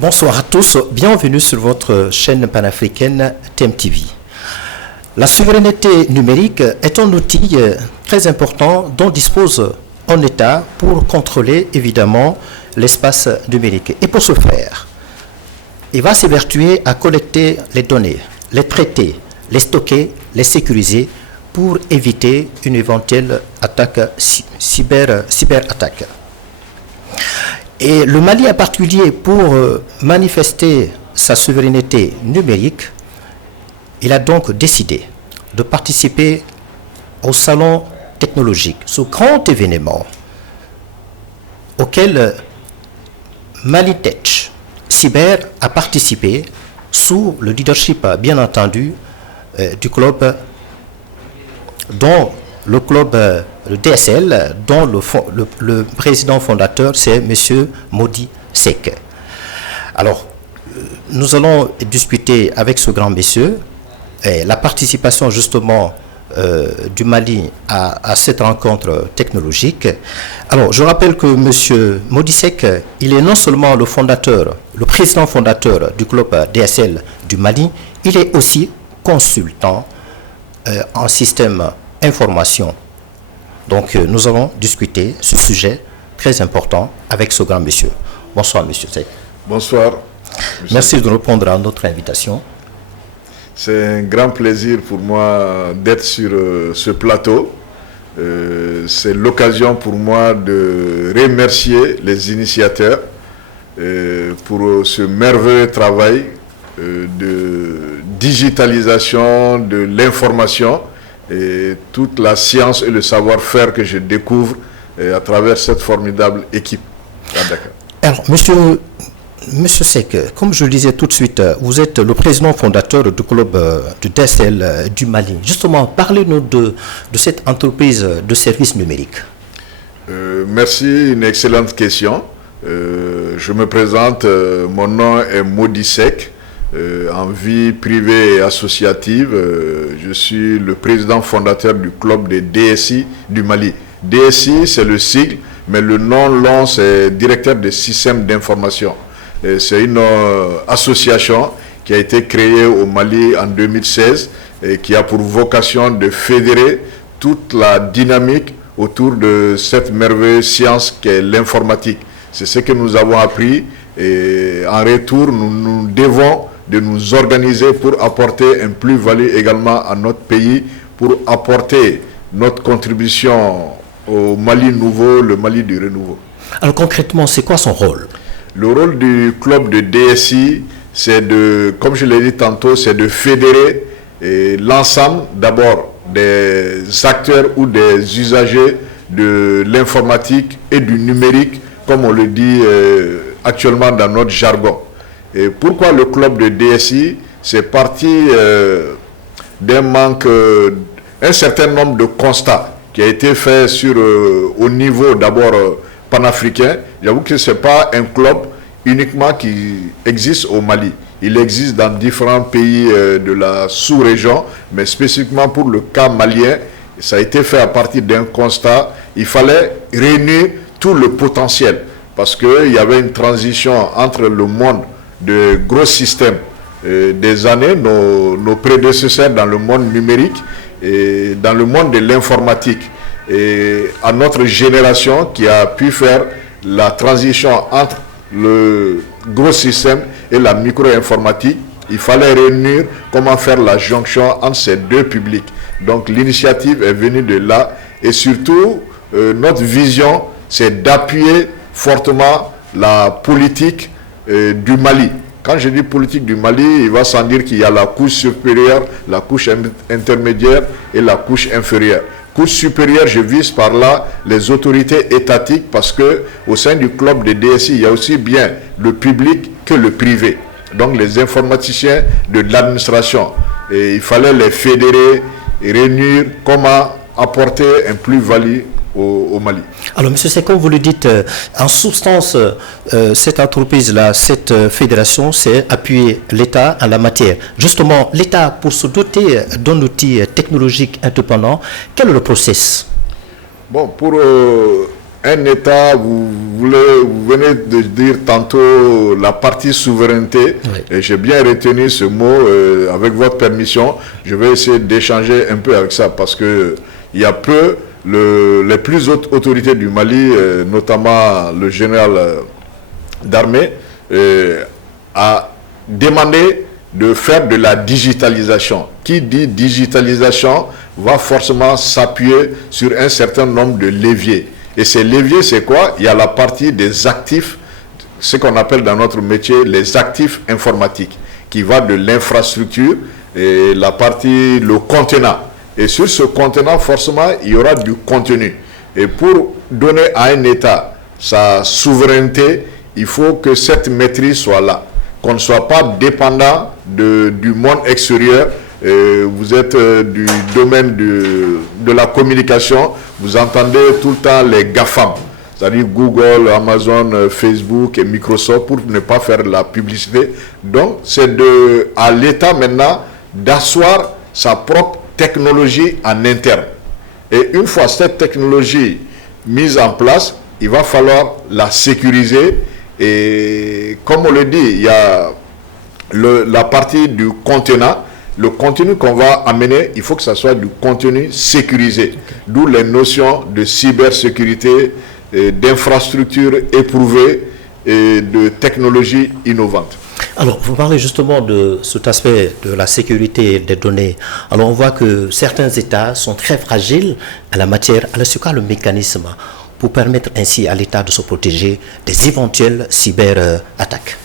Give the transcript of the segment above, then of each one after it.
Bonsoir à tous, bienvenue sur votre chaîne panafricaine TMTV. La souveraineté numérique est un outil très important dont dispose un État pour contrôler évidemment l'espace numérique. Et pour ce faire, il va s'évertuer à collecter les données, les traiter, les stocker, les sécuriser pour éviter une éventuelle attaque cyberattaque. Et le Mali en particulier, pour manifester sa souveraineté numérique, il a donc décidé de participer au salon technologique, ce grand événement auquel Mali-Tech Cyber a participé sous le leadership, bien entendu, du club, dont le club, le DSL, dont le président fondateur, c'est M. Modi Sek. Alors, nous allons discuter avec ce grand monsieur la participation justement du Mali à cette rencontre technologique. Alors, je rappelle que M. Modi Sek, il est non seulement le fondateur, le président fondateur du club DSL du Mali, il est aussi consultant en système information. Donc, nous allons discuter ce sujet très important avec ce grand monsieur. Bonsoir, monsieur Sek. Bonsoir. Merci de répondre à notre invitation. C'est un grand plaisir pour moi d'être sur ce plateau. C'est l'occasion pour moi de remercier les initiateurs pour ce merveilleux travail de digitalisation de l'information et toute la science et le savoir-faire que je découvre à travers cette formidable équipe à Dakar. Alors, Monsieur Sek, comme je le disais tout de suite, vous êtes le président fondateur du club du DSL du Mali. Justement, parlez-nous de cette entreprise de services numériques. Merci, une excellente question. Je me présente, mon nom est Modi Sek. En vie privée et associative, je suis le président fondateur du club des DSI du Mali. DSI, c'est le sigle, mais le nom long, c'est directeur des systèmes d'information. C'est une association qui a été créée au Mali en 2016 et qui a pour vocation de fédérer toute la dynamique autour de cette merveilleuse science qu'est l'informatique. C'est ce que nous avons appris et en retour, nous devons de nous organiser pour apporter un plus-value également à notre pays, pour apporter notre contribution au Mali nouveau, le Mali du renouveau. Alors concrètement, c'est quoi son rôle? Le rôle du club de DSI, c'est de, comme je l'ai dit tantôt, c'est de fédérer l'ensemble d'abord des acteurs ou des usagers de l'informatique et du numérique, comme on le dit actuellement dans notre jargon. Et pourquoi le club de DSI? C'est parti d'un manque, un certain nombre de constats qui a été fait au niveau d'abord panafricain. J'avoue que ce n'est pas un club uniquement qui existe au Mali. Il existe dans différents pays de la sous-région, mais spécifiquement pour le cas malien, ça a été fait à partir d'un constat. Il fallait réunir tout le potentiel parce qu'il y avait une transition entre le monde de gros systèmes des années, nos prédécesseurs dans le monde numérique et dans le monde de l'informatique, et à notre génération qui a pu faire la transition entre le gros système et la micro-informatique. Il fallait réunir comment faire la jonction entre ces deux publics. Donc l'initiative est venue de là et surtout notre vision, c'est d'appuyer fortement la politique du Mali. Quand je dis politique du Mali, il va sans dire qu'il y a la couche supérieure, la couche intermédiaire et la couche inférieure. Couche supérieure, je vise par là les autorités étatiques parce que au sein du club des DSI, il y a aussi bien le public que le privé. Donc les informaticiens de l'administration. Et il fallait les fédérer et réunir comment apporter un plus-value au Mali. Alors, monsieur, c'est comme vous le dites, en substance, cette entreprise-là, cette fédération, c'est appuyer l'État en la matière. Justement, l'État, pour se doter d'un outil technologique indépendant, quel est le process? Bon, pour un État, vous vous venez de dire tantôt la partie souveraineté, Oui. et j'ai bien retenu ce mot. Avec votre permission, je vais essayer d'échanger un peu avec ça, parce que il y a peu, les plus hautes autorités du Mali, notamment le général d'armée, a demandé de faire de la digitalisation. Qui dit digitalisation va forcément s'appuyer sur un certain nombre de leviers. Et ces leviers, c'est quoi? Il y a la partie des actifs, ce qu'on appelle dans notre métier les actifs informatiques, qui va de l'infrastructure et la partie, le contenant. Et sur ce contenant, forcément, il y aura du contenu. Et pour donner à un État sa souveraineté, il faut que cette maîtrise soit là. Qu'on ne soit pas dépendant du monde extérieur. Vous êtes du domaine de la communication, vous entendez tout le temps les GAFAM, c'est-à-dire Google, Amazon, Facebook et Microsoft, pour ne pas faire la publicité. Donc c'est à l'État maintenant d'asseoir sa propre technologie en interne. Et une fois cette technologie mise en place, il va falloir la sécuriser. Et comme on le dit, il y a la partie du contenant. Le contenu qu'on va amener, il faut que ça soit du contenu sécurisé. D'où les notions de cybersécurité, d'infrastructures éprouvées et de technologies innovantes. Alors, vous parlez justement de cet aspect de la sécurité des données. Alors, on voit que certains États sont très fragiles à la matière. Alors, c'est quoi le mécanisme pour permettre ainsi à l'État de se protéger des éventuelles cyberattaques?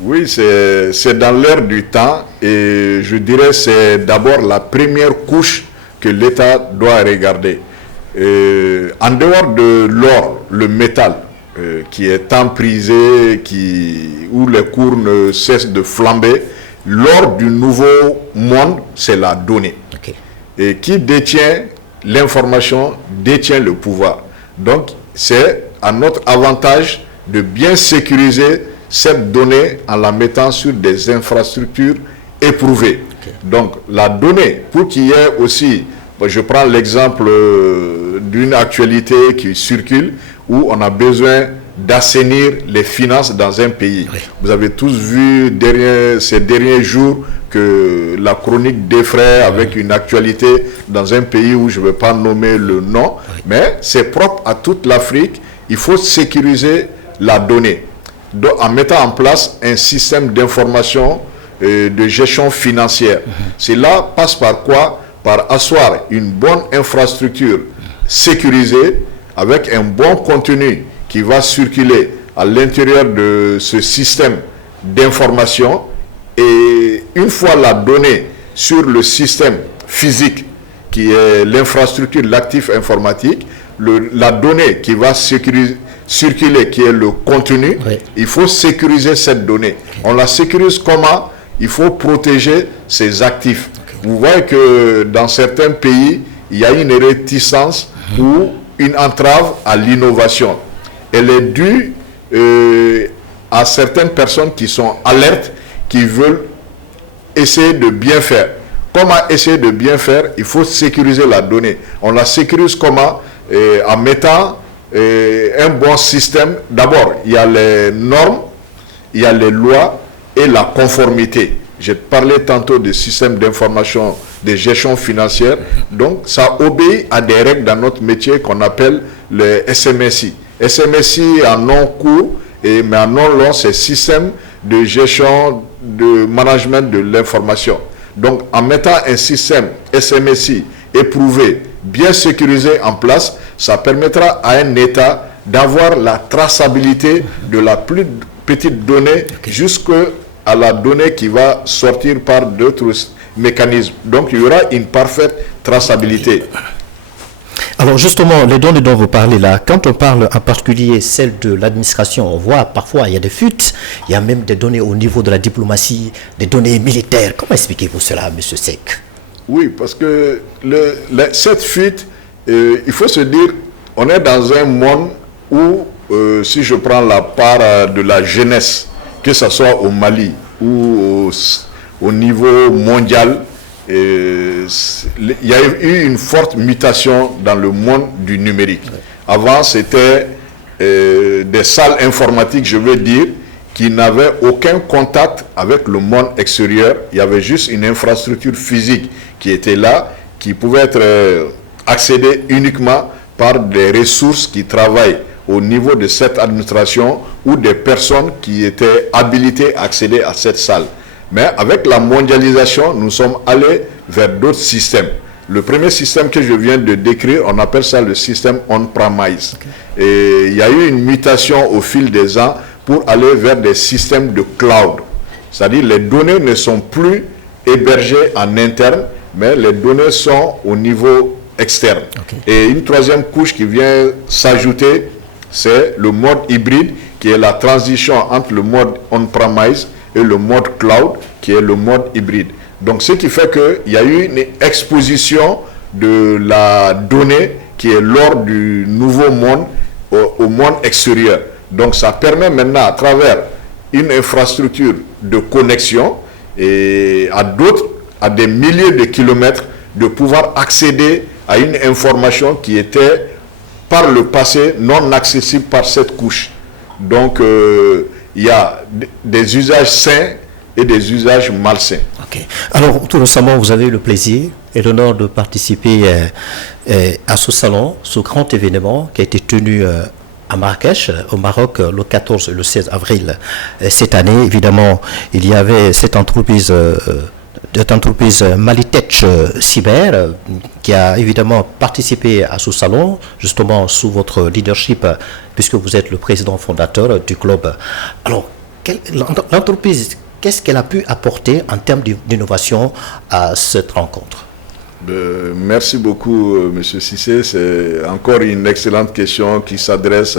Oui, c'est dans l'air du temps, et je dirais c'est d'abord la première couche que l'État doit regarder. En dehors de l'or, le métal, qui est tant prisé, où les cours ne cessent de flamber, l'or du nouveau monde, c'est la donnée. Okay. Et qui détient l'information, détient le pouvoir. Donc, c'est à notre avantage de bien sécuriser cette donnée en la mettant sur des infrastructures éprouvées. Okay. Donc, la donnée, pour qu'il y ait aussi, je prends l'exemple d'une actualité qui circule, où on a besoin d'assainir les finances dans un pays. Oui. Vous avez tous vu ces derniers jours que la chronique défraie avec une actualité dans un pays où je ne vais pas nommer le nom, mais c'est propre à toute l'Afrique. Il faut sécuriser la donnée. Donc, en mettant en place un système d'information de gestion financière. Cela passe par quoi? Par asseoir une bonne infrastructure sécurisée avec un bon contenu qui va circuler à l'intérieur de ce système d'information. Et une fois la donnée sur le système physique qui est l'infrastructure, l'actif informatique, la donnée qui va circuler, qui est le contenu, oui. Il faut sécuriser cette donnée. Okay. On la sécurise comment? Il faut protéger ses actifs. Okay. Vous voyez que dans certains pays, il y a une réticence ou une entrave à l'innovation. Elle est due à certaines personnes qui sont alertes, qui veulent essayer de bien faire. Comment essayer de bien faire? Il faut sécuriser la donnée. On la sécurise comment? En mettant un bon système. D'abord, il y a les normes, il y a les lois et la conformité. J'ai parlé tantôt de système d'information, de gestion financière. Donc, ça obéit à des règles dans notre métier qu'on appelle le SMSI. SMSI en nom court, mais en nom long, c'est système de gestion, de management de l'information. Donc, en mettant un système SMSI éprouvé, bien sécurisé en place, ça permettra à un État d'avoir la traçabilité de la plus petite donnée jusqu'à la donnée qui va sortir par d'autres mécanismes. Donc, il y aura une parfaite traçabilité. Alors justement, les données dont vous parlez là, quand on parle en particulier celle de l'administration, on voit parfois il y a des fuites, il y a même des données au niveau de la diplomatie, des données militaires. Comment expliquez-vous cela, M. Seck? Oui, parce que cette fuite, il faut se dire, on est dans un monde où, si je prends la part de la jeunesse, que ce soit au Mali ou au niveau mondial, il y a eu une forte mutation dans le monde du numérique. Avant, c'était des salles informatiques, je veux dire, qui n'avaient aucun contact avec le monde extérieur. Il y avait juste une infrastructure physique qui était là, qui pouvait être accédée uniquement par des ressources qui travaillent au niveau de cette administration ou des personnes qui étaient habilitées à accéder à cette salle. Mais avec la mondialisation, nous sommes allés vers d'autres systèmes. Le premier système que je viens de décrire, on appelle ça le système on-premise. Okay. Et il y a eu une mutation au fil des ans pour aller vers des systèmes de cloud. C'est-à-dire les données ne sont plus hébergées en interne, mais les données sont au niveau externe. Okay. Et une troisième couche qui vient s'ajouter, c'est le mode hybride, qui est la transition entre le mode on-premise et le mode cloud, qui est le mode hybride. Donc, ce qui fait qu'il y a eu une exposition de la donnée qui est lors du nouveau monde au monde extérieur. Donc, ça permet maintenant, à travers une infrastructure de connexion et à des milliers de kilomètres, de pouvoir accéder à une information qui était par le passé non accessible par cette couche. Donc, il y a des usages sains et des usages malsains. Okay. Alors, tout récemment, vous avez eu le plaisir et l'honneur de participer à ce salon, ce grand événement qui a été tenu à Marrakech, au Maroc, le 14 et le 16 avril cette année. Évidemment, il y avait cette entreprise Malitech Cyber qui a évidemment participé à ce salon, justement sous votre leadership, puisque vous êtes le président fondateur du club. Alors, l'entreprise, qu'est-ce qu'elle a pu apporter en termes d'innovation à cette rencontre? Merci beaucoup, M. Cissé. C'est encore une excellente question qui s'adresse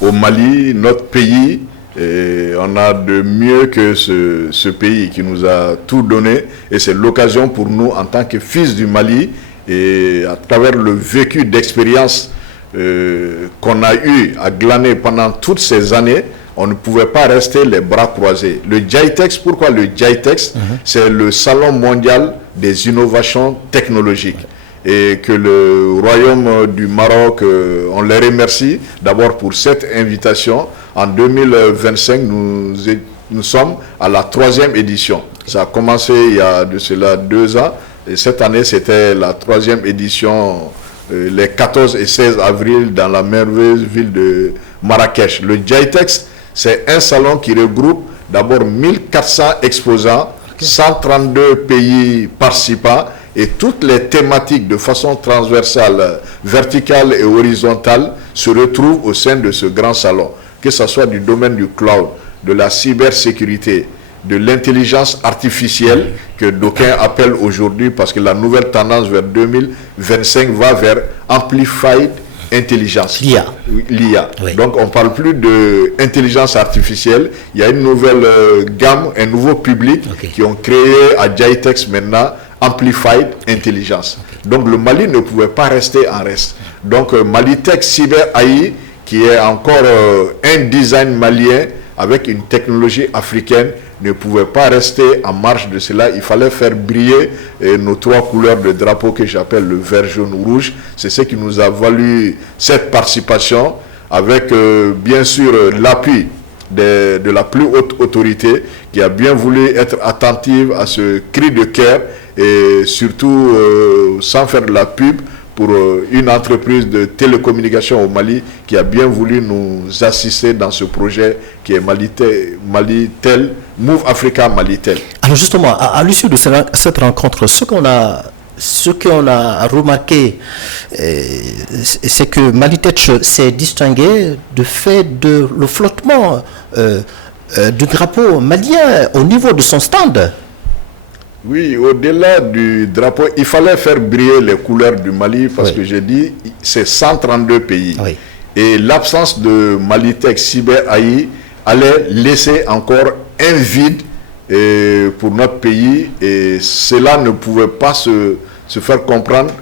au Mali, notre pays. Et on a de mieux que ce pays qui nous a tout donné. Et c'est l'occasion pour nous, en tant que fils du Mali, et à travers le vécu d'expérience qu'on a eu à glaner pendant toutes ces années, on ne pouvait pas rester les bras croisés. Le GITEX, pourquoi le GITEX? C'est le salon mondial des innovations technologiques. Et que le Royaume du Maroc, on les remercie d'abord pour cette invitation. En 2025, nous sommes à la 3e édition. Ça a commencé il y a de cela 2 ans. Et cette année, c'était la 3e édition, les 14 et 16 avril, dans la merveilleuse ville de Marrakech. Le GITEX, c'est un salon qui regroupe d'abord 1400 exposants, 132 pays participants, et toutes les thématiques de façon transversale, verticale et horizontale se retrouvent au sein de ce grand salon, que ce soit du domaine du cloud, de la cybersécurité, de l'intelligence artificielle, que d'aucuns appellent aujourd'hui, parce que la nouvelle tendance vers 2025 va vers Amplified Intelligence. L'IA. L'IA. Oui. Donc on ne parle plus d'intelligence artificielle, il y a une nouvelle gamme, un nouveau public qui ont créé à GITEX maintenant Amplified Intelligence. Donc le Mali ne pouvait pas rester en reste. Donc Malitech Cyber AI, qui est encore un design malien avec une technologie africaine, ne pouvait pas rester en marge de cela. Il fallait faire briller nos 3 couleurs de drapeau que j'appelle le vert, jaune, rouge. C'est ce qui nous a valu cette participation avec bien sûr l'appui de la plus haute autorité qui a bien voulu être attentive à ce cri de cœur et surtout sans faire de la pub pour une entreprise de télécommunication au Mali qui a bien voulu nous assister dans ce projet qui est Malitel, Move Africa Malitel. Alors justement, à l'issue de cette rencontre, ce qu'on a remarqué, c'est que Malitech s'est distingué de fait de le flottement du drapeau malien au niveau de son stand. Oui, au-delà du drapeau, il fallait faire briller les couleurs du Mali parce que j'ai dit, c'est 132 pays. Oui. Et l'absence de Malitech Cyber AI allait laisser encore un vide pour notre pays et cela ne pouvait pas se faire comprendre,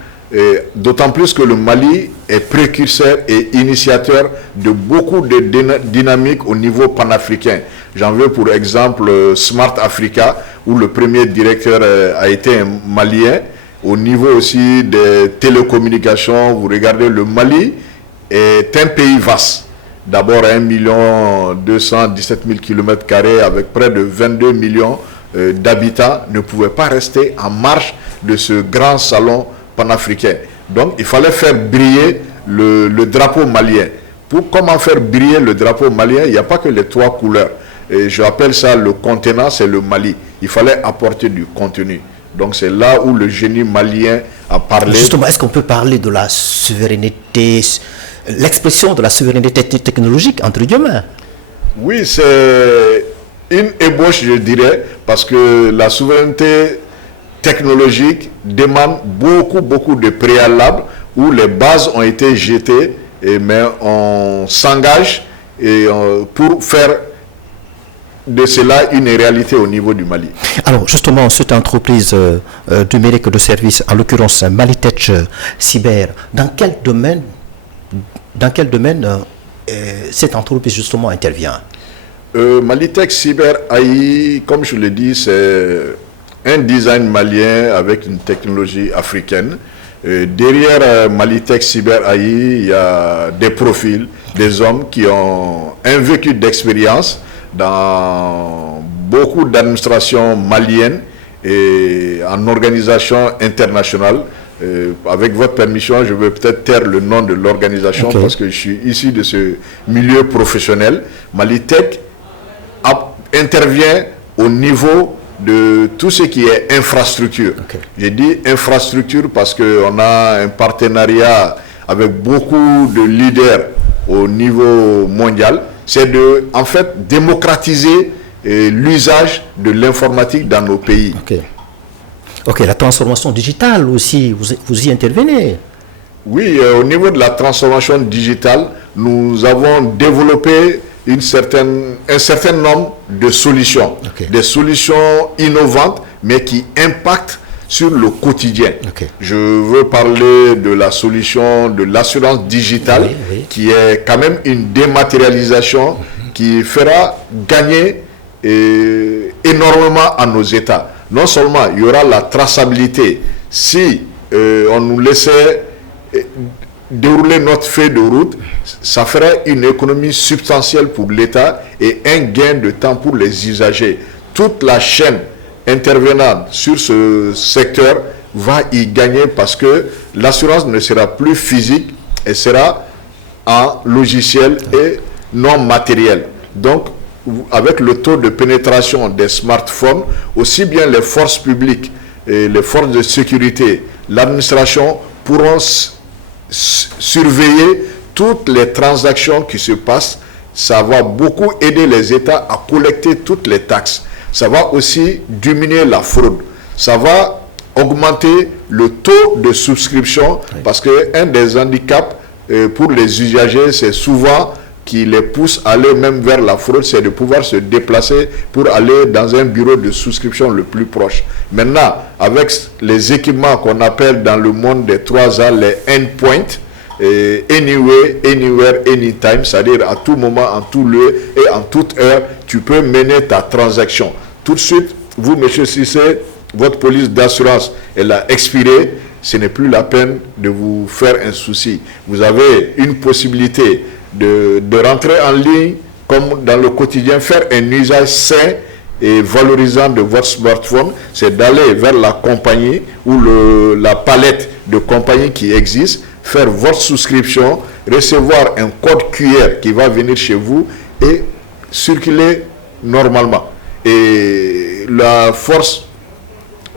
d'autant plus que le Mali est précurseur et initiateur de beaucoup de dynamiques au niveau panafricain. J'en veux pour exemple Smart Africa, où le premier directeur a été un Malien. Au niveau aussi des télécommunications, vous regardez le Mali est un pays vaste. D'abord 1 217 000 km² avec près de 22 millions d'habitants, ne pouvait pas rester en marge de ce grand salon panafricain. Donc il fallait faire briller le drapeau malien. Comment faire briller le drapeau malien? Il n'y a pas que les 3 couleurs. Et je appelle ça le contenant, c'est le Mali. Il fallait apporter du contenu. Donc c'est là où le génie malien a parlé. Justement, est-ce qu'on peut parler de la souveraineté, l'expression de la souveraineté technologique entre guillemets? Oui, c'est une ébauche, je dirais, parce que la souveraineté technologique demande beaucoup de préalables où les bases ont été jetées, mais on s'engage pour faire de cela une réalité au niveau du Mali. Alors justement, cette entreprise numérique de service, en l'occurrence Malitech Cyber, dans quel domaine cette entreprise justement intervient? Malitech Cyber AI, comme je l'ai dit, c'est un design malien avec une technologie africaine. Derrière Malitech Cyber AI, il y a des profils, des hommes qui ont un vécu d'expérience dans beaucoup d'administrations maliennes et en organisation internationale. Avec votre permission, je vais peut-être taire le nom de l'organisation parce que je suis issu de ce milieu professionnel. Malitech intervient au niveau de tout ce qui est infrastructure. J'ai dit infrastructure parce qu'on a un partenariat avec beaucoup de leaders au niveau mondial. C'est de, en fait, démocratiser l'usage de l'informatique dans nos pays. Ok, la transformation digitale aussi, vous y intervenez? Oui, au niveau de la transformation digitale, nous avons développé un certain nombre de solutions. Des solutions innovantes, mais qui impactent sur le quotidien. Je veux parler de la solution de l'assurance digitale, qui est quand même une dématérialisation qui fera gagner énormément à nos États. Non seulement il y aura la traçabilité, si on nous laissait dérouler notre feuille de route, ça ferait une économie substantielle pour l'État et un gain de temps pour les usagers. Toute la chaîne intervenant sur ce secteur va y gagner parce que l'assurance ne sera plus physique, elle sera en logiciel et non matériel. Donc, avec le taux de pénétration des smartphones, aussi bien les forces publiques et les forces de sécurité, l'administration pourront surveiller toutes les transactions qui se passent. Ça va beaucoup aider les États à collecter toutes les taxes. Ça va aussi diminuer la fraude. Ça va augmenter le taux de souscription parce qu'un des handicaps pour les usagers, c'est souvent qui les pousse à aller même vers la fraude, c'est de pouvoir se déplacer pour aller dans un bureau de souscription le plus proche. Maintenant, avec les équipements qu'on appelle dans le monde des 3A, les endpoints, anyway, anywhere, anytime, c'est-à-dire à tout moment, en tout lieu et en toute heure, tu peux mener ta transaction. Tout de suite, vous, monsieur Cissé, votre police d'assurance, elle a expiré, ce n'est plus la peine de vous faire un souci. Vous avez une possibilité de rentrer en ligne, comme dans le quotidien, faire un usage sain et valorisant de votre smartphone, c'est d'aller vers la compagnie ou la palette de compagnies qui existe, faire votre souscription, recevoir un code QR qui va venir chez vous et circuler normalement. Et la force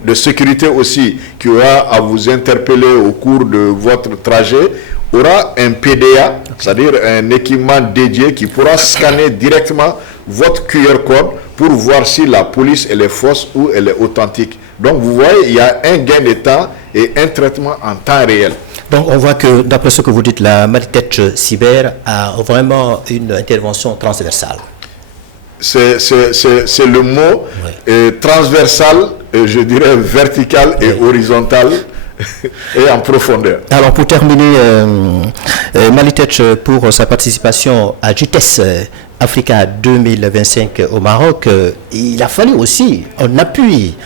de sécurité aussi qui aura à vous interpeller au cours de votre trajet aura un PDA, c'est-à-dire un équipement dédié qui pourra scanner directement votre QR code pour voir si la police elle est fausse ou elle est authentique. Donc vous voyez, il y a un gain de temps et un traitement en temps réel. Donc on voit que, d'après ce que vous dites, la Malitech Cyber a vraiment une intervention transversale. C'est le mot transversal, je dirais vertical et horizontal et en profondeur. Alors pour terminer, Malitech, pour sa participation à JITES Africa 2025 au Maroc, il a fallu aussi un appui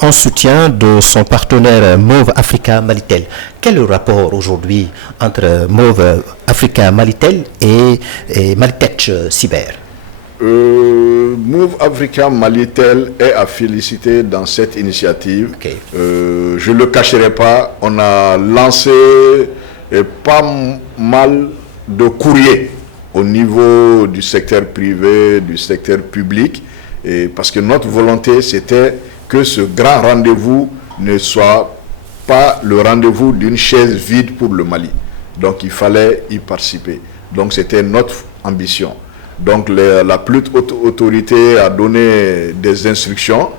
en soutien de son partenaire Move Africa Malitel. Quel est le rapport aujourd'hui entre Move Africa Malitel et Malitech Cyber? Move Africa Malitel est à féliciter dans cette initiative. Okay. Je ne le cacherai pas, on a lancé pas mal de courriers au niveau du secteur privé, du secteur public, et parce que notre volonté c'était que ce grand rendez-vous ne soit pas le rendez-vous d'une chaise vide pour le Mali. Donc il fallait y participer. Donc c'était notre ambition. Donc la plus haute autorité a donné des instructions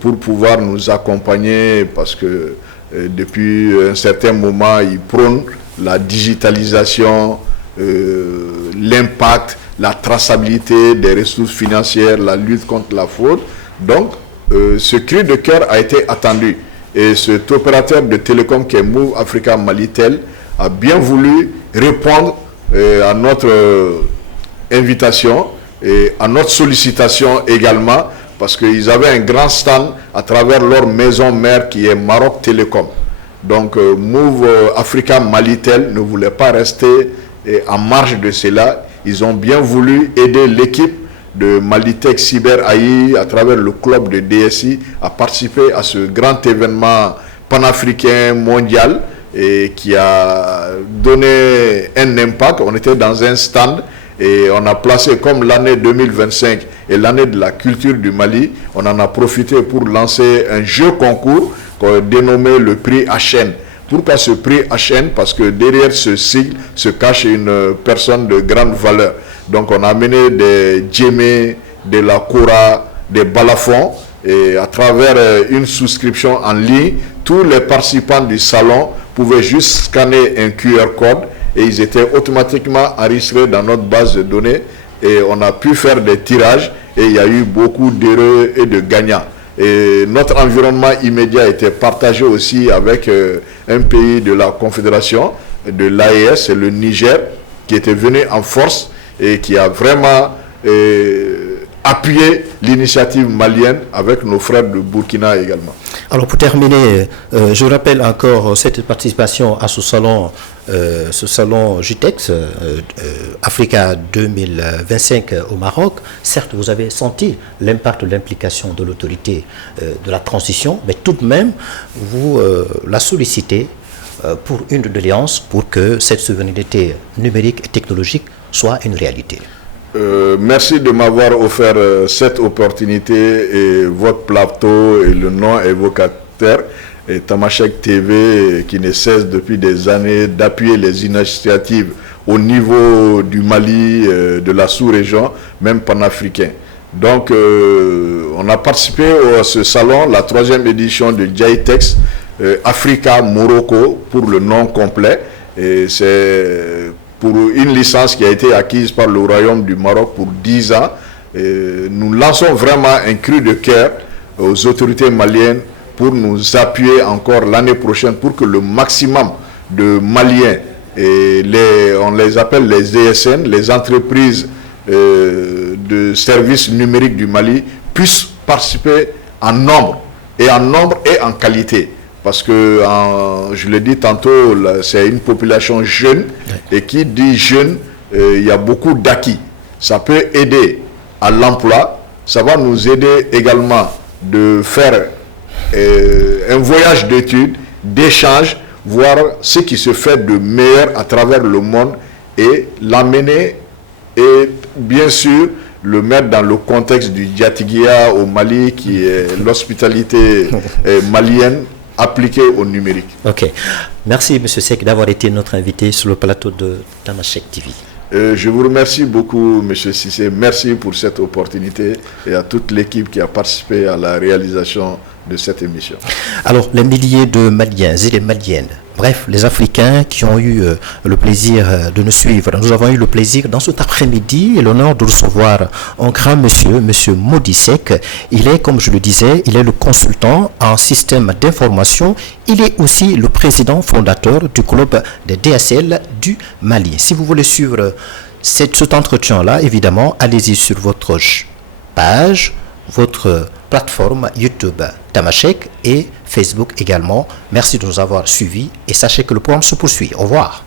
pour pouvoir nous accompagner parce que depuis un certain moment, ils prônent la digitalisation, l'impact, la traçabilité des ressources financières, la lutte contre la fraude. Donc, ce cri de cœur a été attendu. Et cet opérateur de télécom qui est Move Africa Malitel a bien voulu répondre à notre invitation et à notre sollicitation également parce qu'ils avaient un grand stand à travers leur maison mère qui est Maroc Télécom. Donc Move Africa Malitel ne voulait pas rester en marge de cela. Ils ont bien voulu aider l'équipe de Malitech Cyber AI à travers le club de DSI à participer à ce grand événement panafricain mondial et qui a donné un impact. On était dans un stand et on a placé comme l'année 2025 et l'année de la culture du Mali, on en a profité pour lancer un jeu concours qu'on a dénommé le prix HN. Pourquoi ce prix HN? Parce que derrière ce sigle se cache une personne de grande valeur. Donc on a amené des djemés, de la koura, des balafons et à travers une souscription en ligne, tous les participants du salon pouvaient juste scanner un QR code et ils étaient automatiquement enregistrés dans notre base de données et on a pu faire des tirages et il y a eu beaucoup d'heureux et de gagnants. Et notre environnement immédiat était partagé aussi avec un pays de la Confédération de l'AES, c'est le Niger, qui était venu en force et qui a vraiment appuyé l'initiative malienne avec nos frères de Burkina également. Alors pour terminer, je rappelle encore cette participation à ce salon JTEX Africa 2025 au Maroc. Certes, vous avez senti l'impact de l'implication de l'autorité de la transition, mais tout de même, vous la sollicitez pour une doléance pour que cette souveraineté numérique et technologique soit une réalité. Merci de m'avoir offert cette opportunité et votre plateau et le nom évocateur et Tamashek TV qui ne cesse depuis des années d'appuyer les initiatives au niveau du Mali, de la sous-région, même panafricain. Donc on a participé à ce salon, la 3e édition de JTEX Africa Morocco pour le nom complet et c'est pour une licence qui a été acquise par le Royaume du Maroc pour 10 ans. Et nous lançons vraiment un cri de cœur aux autorités maliennes pour nous appuyer encore l'année prochaine pour que le maximum de Maliens, on les appelle les ESN, les entreprises de services numériques du Mali, puissent participer en nombre et en qualité. Parce que, je l'ai dit tantôt, c'est une population jeune, et qui dit jeune, il y a beaucoup d'acquis. Ça peut aider à l'emploi, ça va nous aider également de faire un voyage d'études, d'échanges, voir ce qui se fait de meilleur à travers le monde et l'amener et bien sûr le mettre dans le contexte du Diatiguia au Mali qui est l'hospitalité malienne appliqué au numérique. Ok. Merci, M. Seck, d'avoir été notre invité sur le plateau de Tamashek TV. Je vous remercie beaucoup, M. Cissé. Merci pour cette opportunité et à toute l'équipe qui a participé à la réalisation de cette émission. Alors, les milliers de Maliens et les Maliennes, bref, les Africains qui ont eu le plaisir de nous suivre. Nous avons eu le plaisir dans cet après-midi et l'honneur de recevoir un grand monsieur, monsieur Mody Seck. Il est, comme je le disais, il est le consultant en système d'information. Il est aussi le président fondateur du club des DSL du Mali. Si vous voulez suivre cet entretien-là, évidemment, allez-y sur votre page votre plateforme YouTube Tamashek et Facebook également. Merci de nous avoir suivis et sachez que le programme se poursuit. Au revoir.